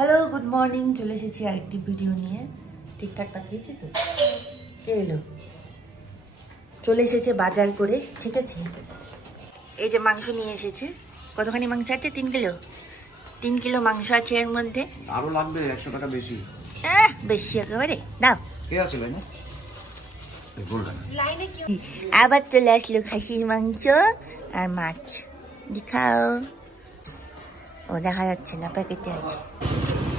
Hello good morning, চলে এসেছি আরেকটি ভিডিও নিয়ে। ঠিকঠাক তাকিয়েছি তো? কে এলো? চলে এসেছে বাজার করে, ঠিক আছে। এই যে মাংস নিয়ে এসেছে। কতখানি মাংস আছে? 3 কিলো। 3 কিলো মাংস আছে এর মধ্যে। আরো লাগবে 100 টাকা বেশি। বেশি একেবারে দাও। কে আছে লাইনে? আবার চলে আসলো খাসির মাংস আর মাছ। দেখাও। ও দেখা যাচ্ছে না, প্যাকেটে আছে।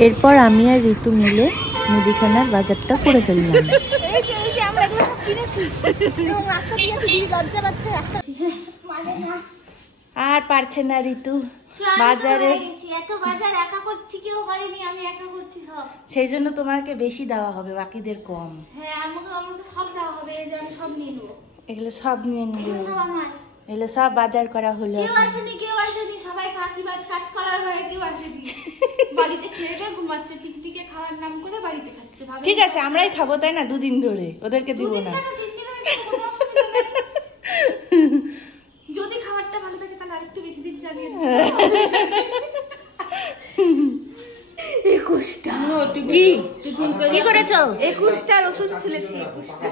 এরপর আমি আর ঋতু মিলে মুদিখানার বাজারটা করে ফেললাম। আর পারছে না ঋতু বাজারে, সেই জন্য তোমাকে বেশি দেওয়া হবে, বাকিদের কম। এগুলো সব নিয়ে নেবো, এগুলো সব বাজার করা হলো। ঠিক আছে, আমরাই খাবো, তাই না? 2 দিন ধরে ওদেরকে দিব না। যদি খাবারটা ভালো থাকে তাহলে আরেকটু বেশি দিন চালিয়ে কি করেছো? 21টা রসুন ছিলেছি। 21টা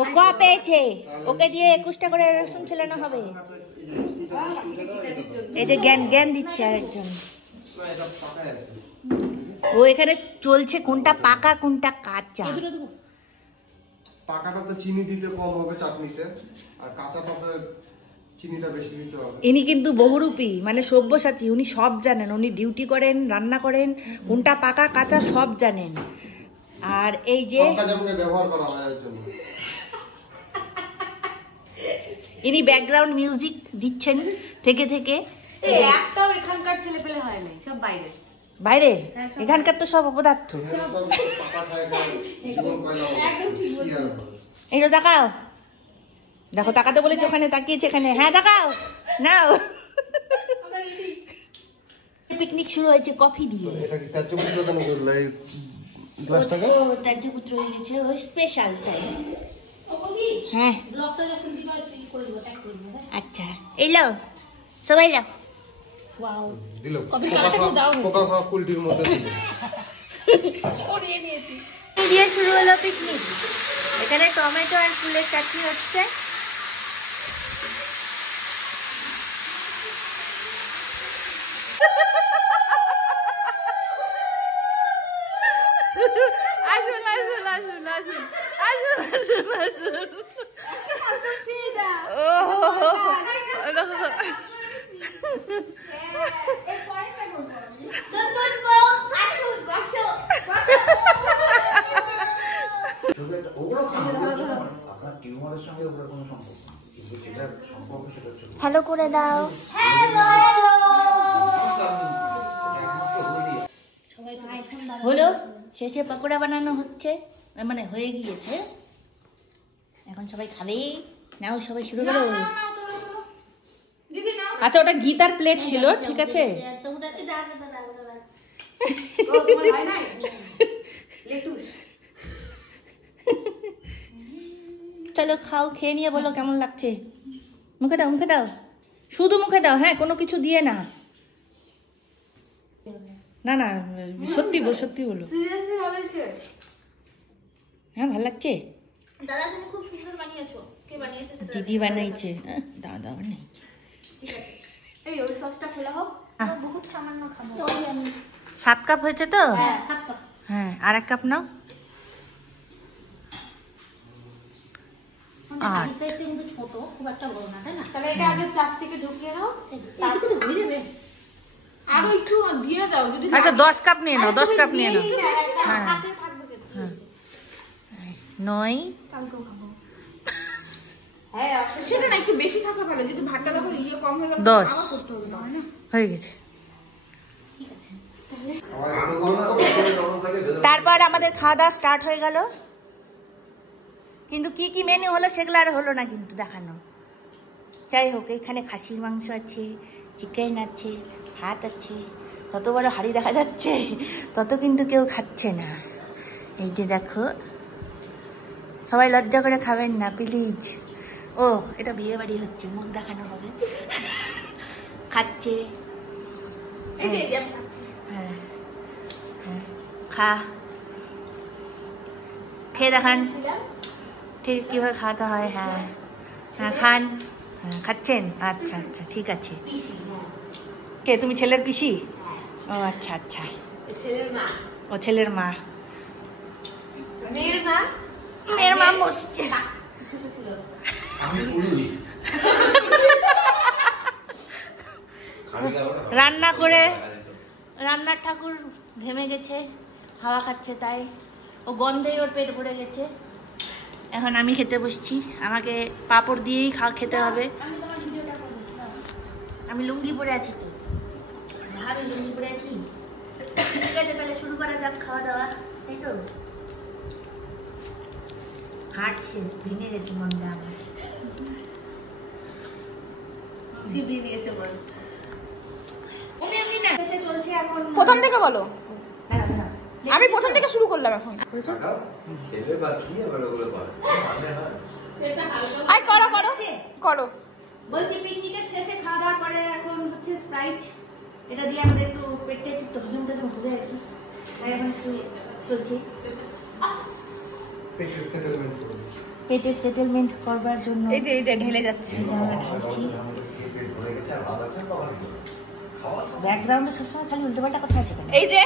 ও ক পেয়েছে, ওকে দিয়ে 21টা করে রসুন ছেলানো হবে। এই যে জ্ঞান জ্ঞান দিচ্ছে আরেকজন। ও এখানে চলছে কোনটা পাকা কোনটা কাঁচা। পাকাটাতে চিনি দিতে কম হবে চাটনিতে, আর কাঁচাটাতে চিনিটা বেশি দিতে হবে। ইনি কিন্তু বহুরূপী, মানে সব্যসাচী। উনি সব জানেন, উনি ডিউটি করেন, রান্না করেন, কোনটা পাকা কাঁচা সব জানেন। আর এই যে ব্যবহার করা হয় এর জন্য ইনি ব্যাকগ্রাউন্ড মিউজিক দিচ্ছেন থেকে থেকে। একটাও এখানকার ছেলে পেলে হয় নাই, সব বাইরে। বাইরের? এখানকার তো সব অপদার্থ। এইটা তাকাও, দেখো তাকাতে বলেছে, ওখানে তাকিয়েছে, এখানে। হ্যাঁ তাকাও, নাও। পিকনিক শুরু হয়েছে কফি দিয়ে। এটা কি ত্যায্যপুত্র কেন করলে এই গ্লাসটাকে? ও ত্যায্যপুত্র হয়ে গেছে, ও স্পেশাল তাই। হ্যাঁ আচ্ছা, এই লাও সবাই লাও। দিল কোকা কুলটির মধ্যে দিল। দিয়ে শুরু হলো পিকনিক। এখানে টমেটো আর ফুলের চাটনি হচ্ছে। আসুন আসুন আসুন আসুন আসুন আসুন আসুন। হ্যালো করে দাও। হলো, শেষে পকোড়া বানানো হচ্ছে, মানে হয়ে গিয়েছে। এখন সবাই খাবে। নাও সবাই শুরু করো। আচ্ছা, ওটা গীতার প্লেট ছিল, ঠিক আছে। চলো খাও, খেয়ে নিয়ে বলো কেমন লাগছে। মুখে দাও, মুখে দাও, শুধু মুখে দাও। হ্যাঁ, কোনো কিছু দিয়ে না। না না, সত্যি বলো, সত্যি বলো। হ্যাঁ ভালো লাগছে। দাদা তুমি খুব সুন্দর বানিয়েছো। কে বানিয়েছে? দিদি বানাইছে। দাদা বানাইছে। ঠিক আছে, এই ওই সসটা খোলা হোক। বহুত সামান্য খাবো। 7 কাপ হয়েছে তো? হ্যাঁ 7 কাপ। হ্যাঁ, আর 1 কাপ নাও। আর সাইজটা কিন্তু ছোট, খুব একটা বড় না, তাই না? তাহলে এটা আগে প্লাস্টিকে ঢুকিয়ে নাও, তারপরে হয়ে যাবে। আরো একটু দিয়ে দাও যদি। আচ্ছা 10 কাপ নিয়ে নাও, 10 কাপ নিয়ে নাও। হ্যাঁ হাতে থাকবে কিন্তু। 9 কালকেও খাবো। হ্যাঁ সেটা না, একটু বেশি থাকা ভালো, যদি ভাতটা যখন ইয়ে কম হয়ে গেল 10 আবার করতে হবে, তাই না? হয়ে গেছে। ঠিক আছে, তারপর আমাদের খাওয়া দাওয়া স্টার্ট হয়ে গেল। কিন্তু কি কি মেনু হলো সেগুলো আর হলো না কিন্তু দেখানো। যাই হোক, এখানে খাসির মাংস আছে, চিকেন আছে, ভাত আছে। তত বড় হাঁড়ি দেখা যাচ্ছে, তত কিন্তু কেউ খাচ্ছে না। এই যে দেখো, সবাই লজ্জা করে খাবেন না প্লিজ। ও এটা বিয়ে বাড়ি হচ্ছে, মুখ দেখানো হবে। খাচ্ছে। এই যে আমি খাচ্ছি। হ্যাঁ খা, খেয়ে দেখান ঠিক কিভাবে খাওয়াতে হয়। হ্যাঁ হ্যাঁ খান। হ্যাঁ খাচ্ছেন, আচ্ছা আচ্ছা ঠিক আছে। কে তুমি ছেলের পিসি? ও আচ্ছা আচ্ছা, ও ছেলের মা। মেয়ের মা বসছে। রান্না করে রান্নার ঠাকুর ঘেমে গেছে, হাওয়া খাচ্ছে, তাই ও গন্ধেই ওর পেট ভরে গেছে। এখন আমি খেতে বসছি, আমাকে পাঁপড় দিয়েই খেতে হবে। আমি লুঙ্গি পরে আছি তো, ভাবি লুঙ্গি পরে আছি। ঠিক আছে তাহলে শুরু করা যাক খাওয়া দাওয়া, তাই তো? হাঁটছে, ভেঙে গেছে মনটা আমার। প্রথম থেকে বলো, আমি প্রথম থেকে শুরু করলাম এখন। আই করো করো করো। বলছি পিকনিকের শেষে খাওয়া দাওয়ার পরে এখন হচ্ছে স্প্রাইট, এটা দিয়ে আমাদের একটু পেটটা একটু হজম টজম হবে আর কি, তাই এখন একটু চলছে পেটের সেটেলমেন্ট করবার জন্য। এই যে ঢেলে যাচ্ছে, আমরা ঢালছি। ব্যাকগ্রাউন্ডে সবসময় খালি উল্টো পাল্টা কথা আছে কেন? এই যে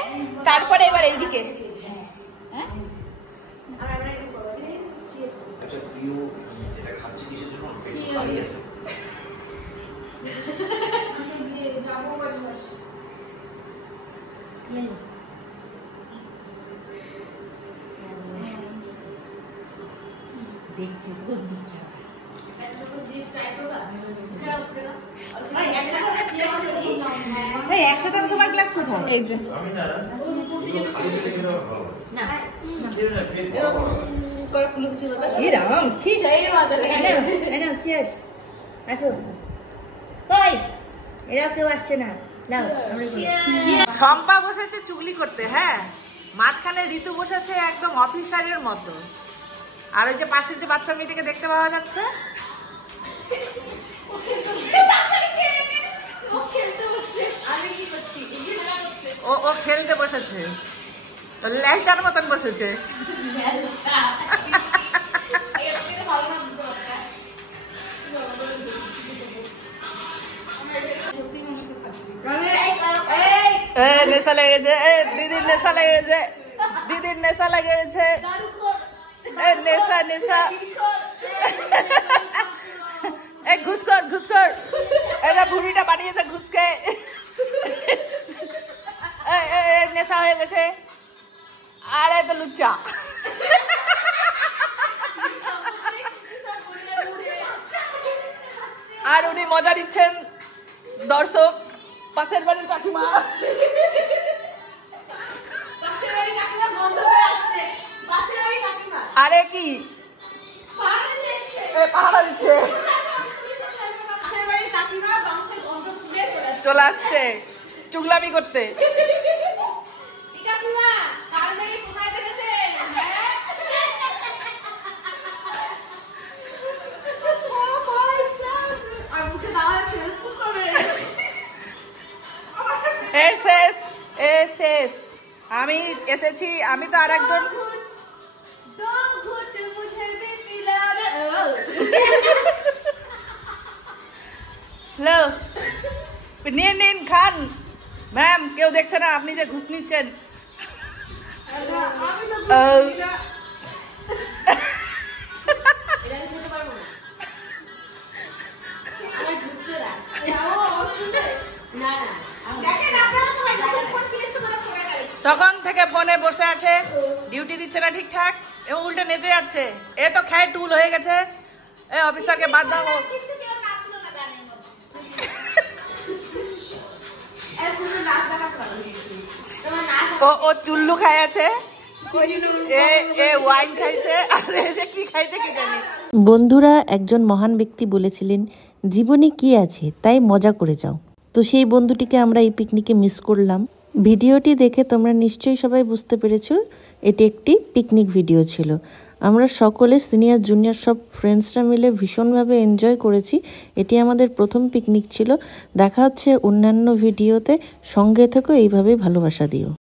তারপরে এবার এইদিকে দেখছি বুঝ দিচ্ছে একসাথে তোমার ক্লাস কোথায়? এই যে শম্পা বসেছে চুগলি করতে, হ্যাঁ, মাঝখানে ঋতু বসেছে একদম অফিসারের মতো, আর ওই যে পাশের যে বাচ্চা মেয়েটাকে দেখতে পাওয়া যাচ্ছে ও খেলতে বসেছে, ল্যাংচার মতন বসেছে। নেশা লেগেছে, দিদির নেশা লেগেছে, দিদির নেশা লেগেছে, নেশা নেশা। ঘুষকর ঘুষকর, এটা ভুড়িটা বানিয়েছে ঘুষকে, নেশা হয়ে গেছে। আর এত লুচ্চা, আর উনি মজা দিচ্ছেন দর্শক, পাশের বাড়ির কাকিমা। আরে কি পাহাড়া দিচ্ছে, চলে আসছে চুগলামি করতে। আমি এসেছি, আমি তো আর একজন নিয়ে নিন খান। ম্যাম কেউ দেখছে না আপনি যে ঘুষ নিচ্ছেন। তখন থেকে ফোনে বসে আছে, ডিউটি দিচ্ছে না ঠিকঠাক, এবং উল্টে নেচে যাচ্ছে। এ তো খায় টুল হয়ে গেছে, এ অফিসারকে বাদ দাও। ও চুল্লু খাই আছে, ওয়াইন খাইছে, আর কি খাইছে কি জানি। বন্ধুরা, একজন মহান ব্যক্তি বলেছিলেন, জীবনে কি আছে তাই মজা করে যাও। তো সেই বন্ধুটিকে আমরা এই পিকনিকে মিস করলাম। ভিডিওটি দেখে তোমরা নিশ্চয়ই সবাই বুঝতে পেরেছো এটি একটি পিকনিক ভিডিও ছিল। আমরা সকলে সিনিয়র জুনিয়র সব ফ্রেন্ডসরা মিলে ভীষণভাবে এনজয় করেছি। এটি আমাদের প্রথম পিকনিক ছিল। দেখা হচ্ছে অন্যান্য ভিডিওতে, সঙ্গে থেকো, এইভাবেই ভালোবাসা দিও।